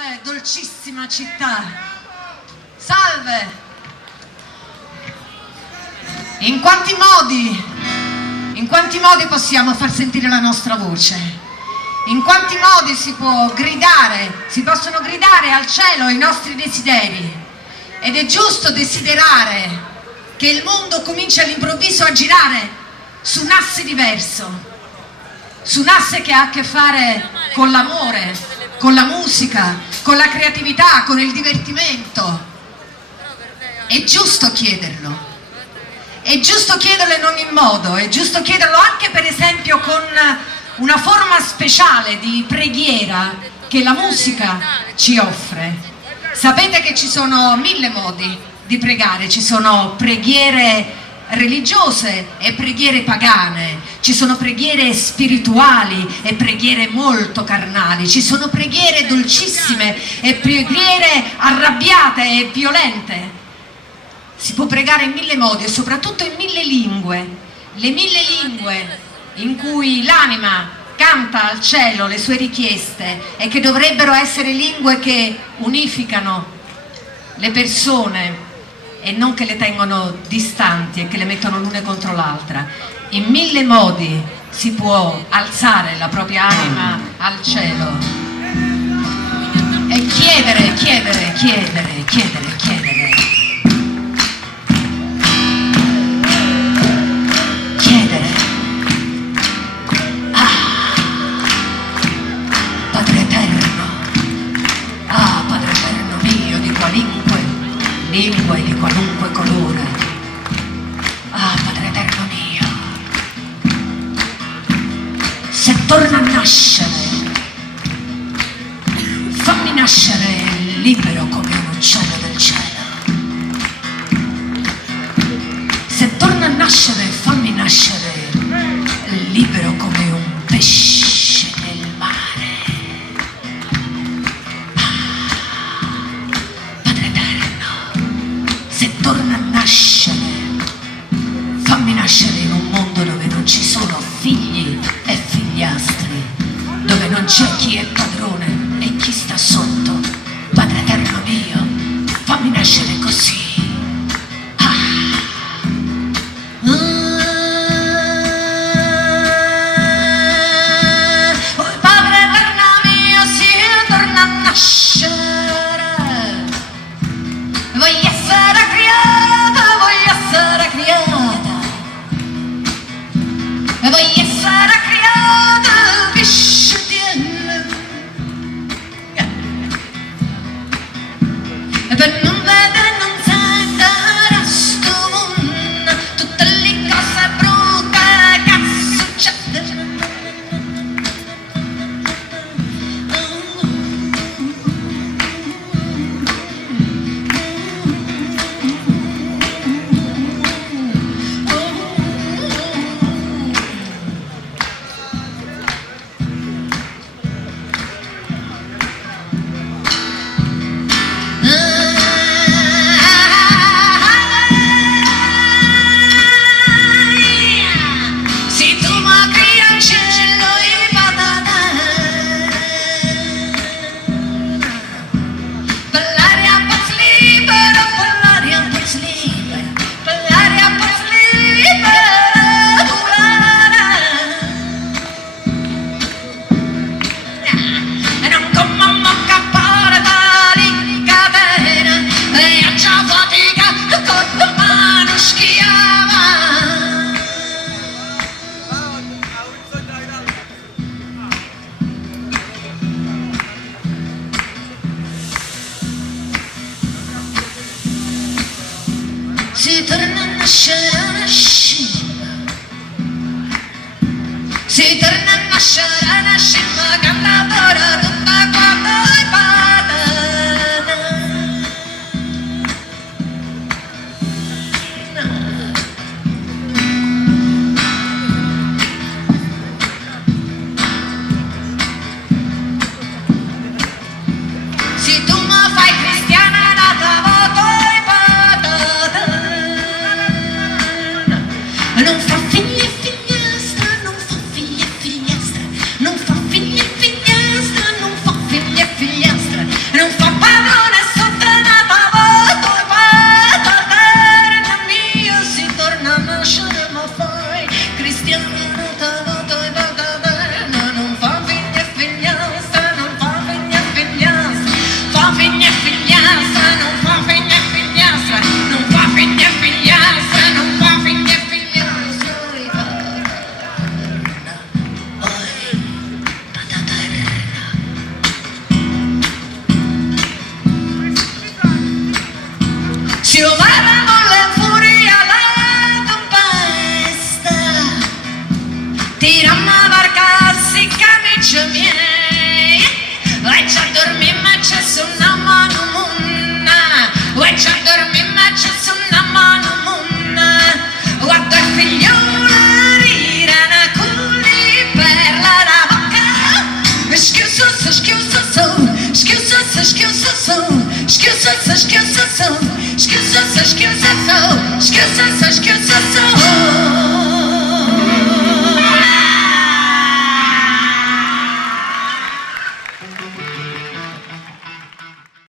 Salve, dolcissima città. Salve. In quanti modi possiamo far sentire la nostra voce? In quanti modi si possono gridare al cielo i nostri desideri? Ed è giusto desiderare che il mondo cominci all'improvviso a girare su un asse diverso, su un asse che ha a che fare con l'amore, con la musica, con la creatività, con il divertimento. È giusto chiederlo. È giusto chiederlo in ogni modo, è giusto chiederlo anche per esempio con una forma speciale di preghiera che la musica ci offre. Sapete che ci sono 1000 modi di pregare, ci sono preghiere religiose e preghiere pagane, ci sono preghiere spirituali e preghiere molto carnali, ci sono preghiere dolcissime e preghiere arrabbiate e violente. Si può pregare in 1000 modi e soprattutto in 1000 lingue, le 1000 lingue in cui l'anima canta al cielo le sue richieste e che dovrebbero essere lingue che unificano le persone e non che le tengono distanti e che le mettono l'una contro l'altra. In 1000 modi si può alzare la propria anima al cielo e chiedere, chiedere, chiedere, chiedere, chiedere. Lingue di qualunque colore. Ah, Padre eterno mio, se torna a nascere, fammi nascere libero come un uccello del cielo. Se torna a nascere, fammi nascere libero come un pesce nel mare. Torna a nascere, fammi nascere in un mondo dove non ci sono figli e figliastri, dove non c'è chi è padrone e chi sta sotto. Padre eterno mio, fammi nascere così. Padre eterno mio, sì, torna a nascere. Voglio essere criata, voglio essere criata, voglio essere criata, pisciatiella, per non vedere e non sentire sto mondo, tutte le cose brutte che succedono. Si torna a nascere una scimma, si torna a nascere una scimma cantatora tutta quanta è patata. Se tu mi fai cristiana nata voto e patata. tiramma barca si camicia miei, vai già dormi ma c'è su una mano munna, vai già dormi ma c'è su una mano munna, guarda il figliolo rirana culi per la bocca, schiuso so, schiuso so, schiuso so, schiuso so, schiuso so, schiuso so, schiuso so, schiuso so, schiuso so, schiuso so.